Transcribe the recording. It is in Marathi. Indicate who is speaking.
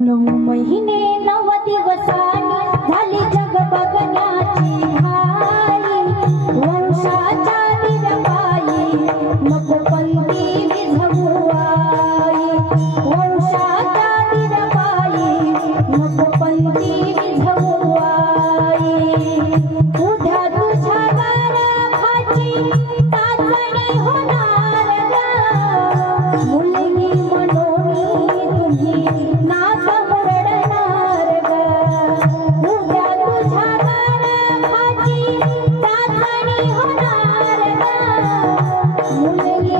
Speaker 1: नऊ महिने नव दिवसांनी झाली जग बघण्याची हाई वंशाच्या दिव्याबाई नको पंथी विझवू आई. वंशाच्या दिव्याबाई नको पंथी विझवू आई. उद्या तुझ्या गारभाची